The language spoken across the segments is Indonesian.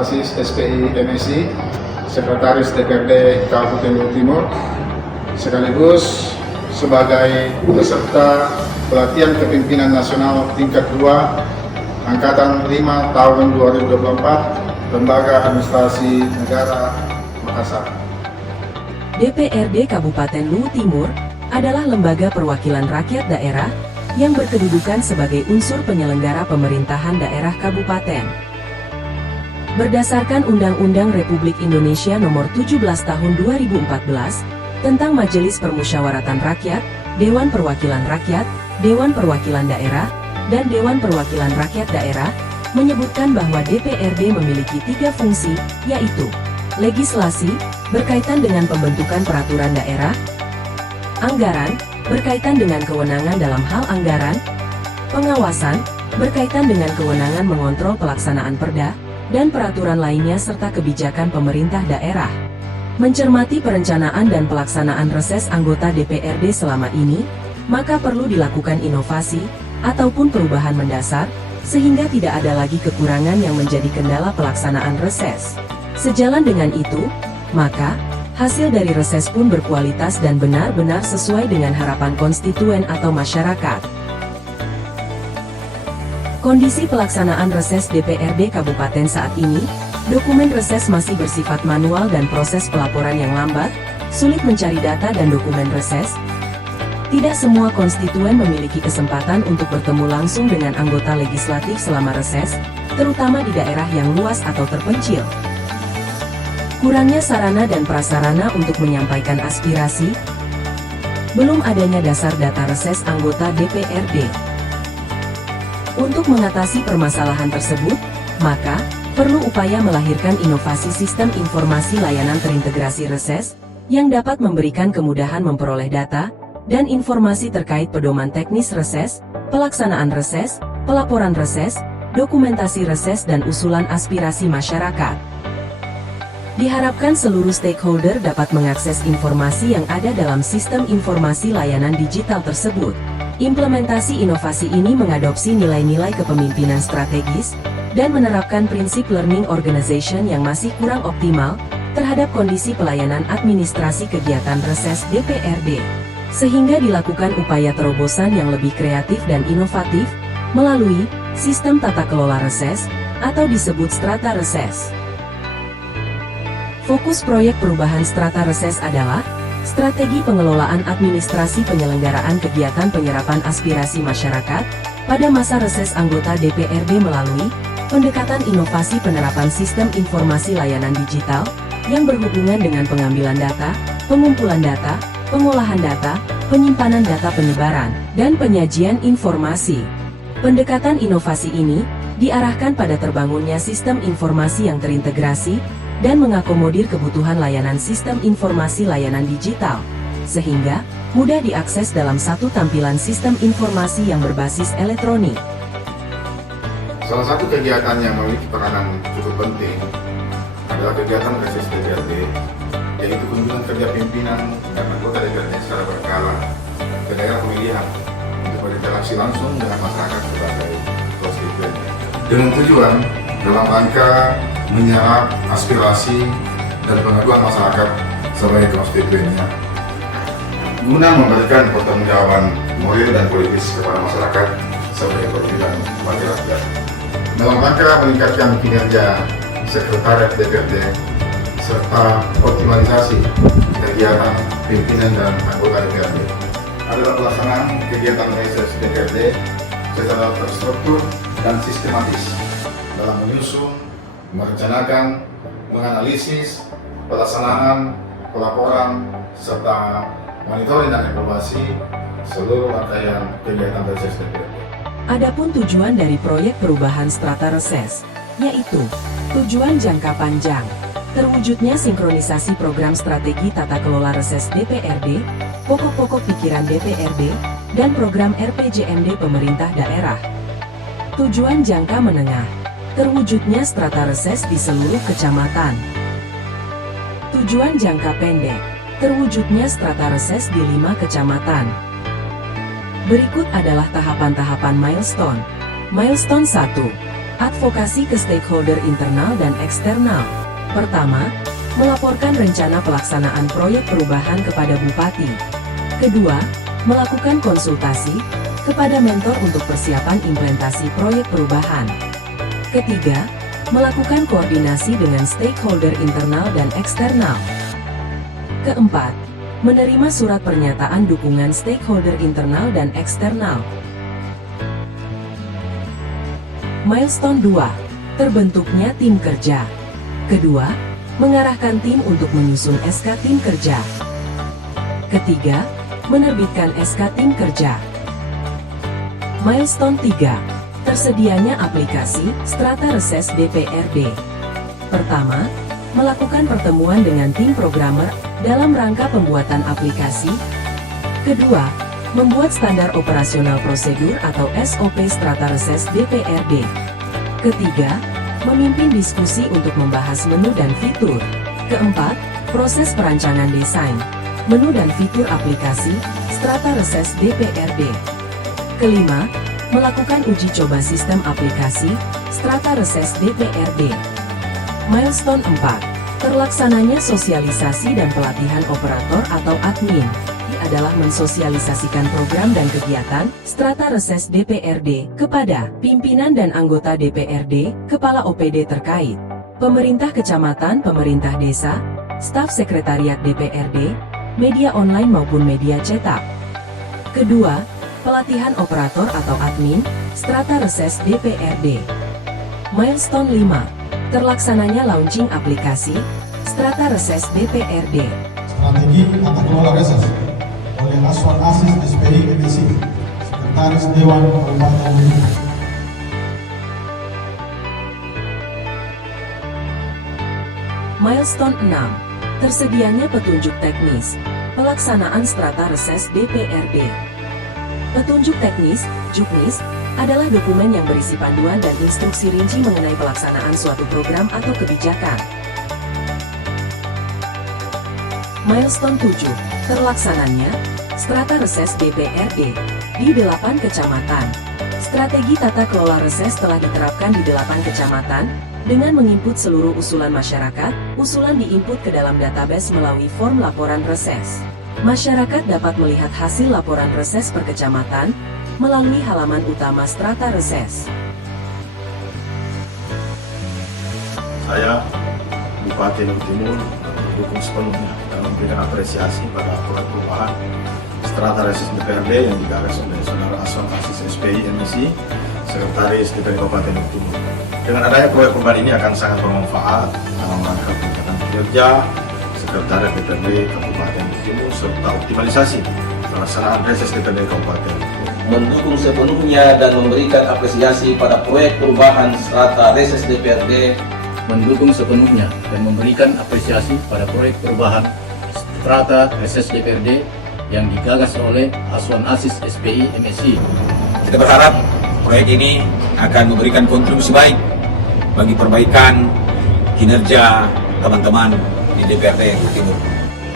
Asis SPI MSI, Sekretaris DPRD Kabupaten Luwu Timur, sekaligus sebagai peserta pelatihan kepemimpinan nasional tingkat 2 Angkatan 5 tahun 2024 Lembaga Administrasi Negara Makassar. DPRD Kabupaten Luwu Timur adalah lembaga perwakilan rakyat daerah yang berkedudukan sebagai unsur penyelenggara pemerintahan daerah kabupaten. Berdasarkan Undang-Undang Republik Indonesia Nomor 17 Tahun 2014 tentang Majelis Permusyawaratan Rakyat, Dewan Perwakilan Rakyat, Dewan Perwakilan Daerah, dan Dewan Perwakilan Rakyat Daerah, menyebutkan bahwa DPRD memiliki 3 fungsi, yaitu legislasi, berkaitan dengan pembentukan peraturan daerah, anggaran, berkaitan dengan kewenangan dalam hal anggaran, pengawasan, berkaitan dengan kewenangan mengontrol pelaksanaan perda, dan peraturan lainnya serta kebijakan pemerintah daerah. Mencermati perencanaan dan pelaksanaan reses anggota DPRD selama ini, maka perlu dilakukan inovasi, ataupun perubahan mendasar, sehingga tidak ada lagi kekurangan yang menjadi kendala pelaksanaan reses. Sejalan dengan itu, maka hasil dari reses pun berkualitas dan benar-benar sesuai dengan harapan konstituen atau masyarakat. Kondisi pelaksanaan reses DPRD Kabupaten saat ini, dokumen reses masih bersifat manual dan proses pelaporan yang lambat, sulit mencari data dan dokumen reses. Tidak semua konstituen memiliki kesempatan untuk bertemu langsung dengan anggota legislatif selama reses, terutama di daerah yang luas atau terpencil. Kurangnya sarana dan prasarana untuk menyampaikan aspirasi, belum adanya dasar data reses anggota DPRD. Untuk mengatasi permasalahan tersebut, maka perlu upaya melahirkan inovasi sistem informasi layanan terintegrasi reses, yang dapat memberikan kemudahan memperoleh data dan informasi terkait pedoman teknis reses, pelaksanaan reses, pelaporan reses, dokumentasi reses dan usulan aspirasi masyarakat. Diharapkan seluruh stakeholder dapat mengakses informasi yang ada dalam sistem informasi layanan digital tersebut. Implementasi inovasi ini mengadopsi nilai-nilai kepemimpinan strategis dan menerapkan prinsip learning organization yang masih kurang optimal terhadap kondisi pelayanan administrasi kegiatan reses DPRD. Sehingga dilakukan upaya terobosan yang lebih kreatif dan inovatif melalui sistem tata kelola reses atau disebut strata reses. Fokus proyek perubahan strata reses adalah strategi pengelolaan administrasi penyelenggaraan kegiatan penyerapan aspirasi masyarakat pada masa reses anggota DPRD melalui pendekatan inovasi penerapan sistem informasi layanan digital yang berhubungan dengan pengambilan data, pengumpulan data, pengolahan data, penyimpanan data penyebaran, dan penyajian informasi. Pendekatan inovasi ini diarahkan pada terbangunnya sistem informasi yang terintegrasi dan mengakomodir kebutuhan layanan sistem informasi layanan digital, sehingga mudah diakses dalam satu tampilan sistem informasi yang berbasis elektronik. Salah satu kegiatan yang memiliki peranan cukup penting adalah kegiatan reses DPRD, yaitu kunjungan kerja pimpinan dan anggota DPRD secara berkala ke daerah pemilihan untuk berinteraksi langsung dengan masyarakat sebagai konstituen, dengan tujuan dalam rangka menyerap aspirasi dan pengaduan masyarakat sebagai konstituennya, guna memberikan pertanggungjawaban moral dan politis kepada masyarakat sebagai perwakilan wakil rakyat. Dalam rangka meningkatkan kinerja Sekretariat DPRD serta optimalisasi kegiatan pimpinan dan anggota DPRD adalah pelaksanaan kegiatan reses DPRD secara terstruktur dan sistematis dalam menyusun, merencanakan, menganalisis, pelaksanaan, pelaporan, serta monitoring dan evaluasi seluruh rangkaian kegiatan reses DPRD. Adapun tujuan dari proyek perubahan strata reses, yaitu tujuan jangka panjang, terwujudnya sinkronisasi program strategi tata kelola reses DPRD, pokok-pokok pikiran DPRD, dan program RPJMD pemerintah daerah. Tujuan jangka menengah, terwujudnya strata reses di seluruh kecamatan. Tujuan jangka pendek, terwujudnya strata reses di 5 kecamatan. Berikut adalah tahapan-tahapan milestone. Milestone 1. Advokasi ke stakeholder internal dan eksternal. Pertama, melaporkan rencana pelaksanaan proyek perubahan kepada Bupati. Kedua, melakukan konsultasi kepada mentor untuk persiapan implementasi proyek perubahan. Ketiga, melakukan koordinasi dengan stakeholder internal dan eksternal. Keempat, menerima surat pernyataan dukungan stakeholder internal dan eksternal. Milestone 2. Terbentuknya tim kerja. Kedua, mengarahkan tim untuk menyusun SK tim kerja. Ketiga, menerbitkan SK tim kerja. Milestone 3. Tersedianya aplikasi Strata Reses DPRD. Pertama, melakukan pertemuan dengan tim programmer dalam rangka pembuatan aplikasi. Kedua, membuat standar operasional prosedur atau SOP Strata Reses DPRD. Ketiga, memimpin diskusi untuk membahas menu dan fitur. Keempat, proses perancangan desain, menu dan fitur aplikasi Strata Reses DPRD. Kelima, melakukan uji coba sistem aplikasi Strata Reses DPRD. Milestone 4. Terlaksananya sosialisasi dan pelatihan operator atau admin. Ini adalah mensosialisasikan program dan kegiatan Strata Reses DPRD kepada pimpinan dan anggota DPRD, kepala OPD terkait, pemerintah kecamatan, pemerintah desa, staf sekretariat DPRD, media online maupun media cetak. Kedua, pelatihan operator atau admin Strata Reses DPRD. Milestone 5. Terlaksananya launching aplikasi Strata Reses DPRD. Strategi tata kelola reses oleh Aswan Asis SPI MSI, Sekretaris Dewan Kabupaten Lutimur. Milestone 6. Tersedianya petunjuk teknis pelaksanaan Strata Reses DPRD. Petunjuk teknis, JUKNIS, adalah dokumen yang berisi panduan dan instruksi rinci mengenai pelaksanaan suatu program atau kebijakan. Milestone 7. Terlaksananya Strata Reses DPRD di 8 kecamatan. Strategi tata kelola reses telah diterapkan di 8 kecamatan dengan menginput seluruh usulan masyarakat. Usulan diinput ke dalam database melalui form laporan reses. Masyarakat dapat melihat hasil laporan reses per kecamatan melalui halaman utama Strata Reses. Saya, Bupati Lutimur, mendukung sepenuhnya dan memberikan apresiasi pada proyek perubahan Strata Reses DPRD yang digagas oleh Saudara Aswan Asis SPI MSI, Sekretaris DPRD Kabupaten Lutimur. Dengan adanya proyek perubahan ini akan sangat bermanfaat dalam rangka peningkatan kinerja Sekretariat DPRD Kabupaten Lutimur serta optimalisasi pelaksanaan reses DPRD Kabupaten Lutimur. Mendukung sepenuhnya dan memberikan apresiasi pada proyek perubahan Strata Reses DPRD. Mendukung sepenuhnya dan memberikan apresiasi pada proyek perubahan Strata Reses DPRD yang digagas oleh Aswan Asis SPI MSI. Kita berharap proyek ini akan memberikan kontribusi baik bagi perbaikan kinerja teman-teman di DPRD Lutimur.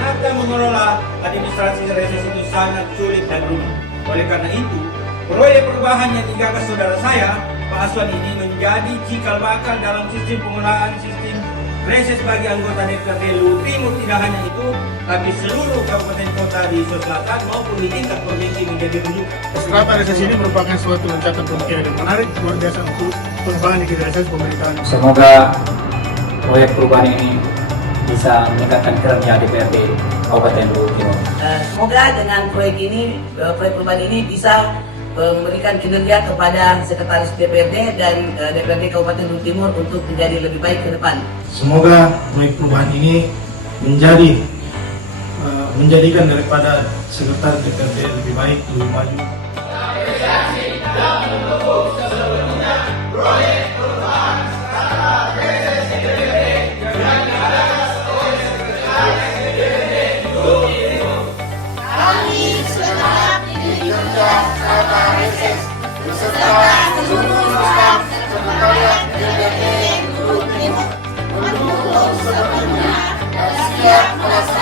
Akan mengelola administrasi reses itu sangat sulit dan rumit. Oleh karena itu, proyek perubahan yang digagas saudara saya, Pak Aswan ini menjadi cikal bakal dalam sistem pengelolaan sistem reses bagi anggota DPRD Lutimur. Tidak hanya itu, tapi seluruh kabupaten kota di Sulawesi Selatan maupun di tingkat provinsi menjadi rujukan. Strata Reses ini merupakan suatu loncatan pemikiran yang menarik luar biasa untuk pengembangan di reses pemerintahan. Semoga proyek perubahan ini bisa meningkatkan kinerja DPRD Kabupaten Lutimur. Semoga dengan proyek perubahan ini bisa memberikan kinerja kepada Sekretaris DPRD dan DPRD Kabupaten Lutimur untuk menjadi lebih baik ke depan. Semoga proyek perubahan ini menjadikan daripada Sekretaris DPRD lebih baik, lebih maju. Beserta seluruh staf sekretariat DPRD Lutimur mendukung sepenuhnya dan siap melaksanakan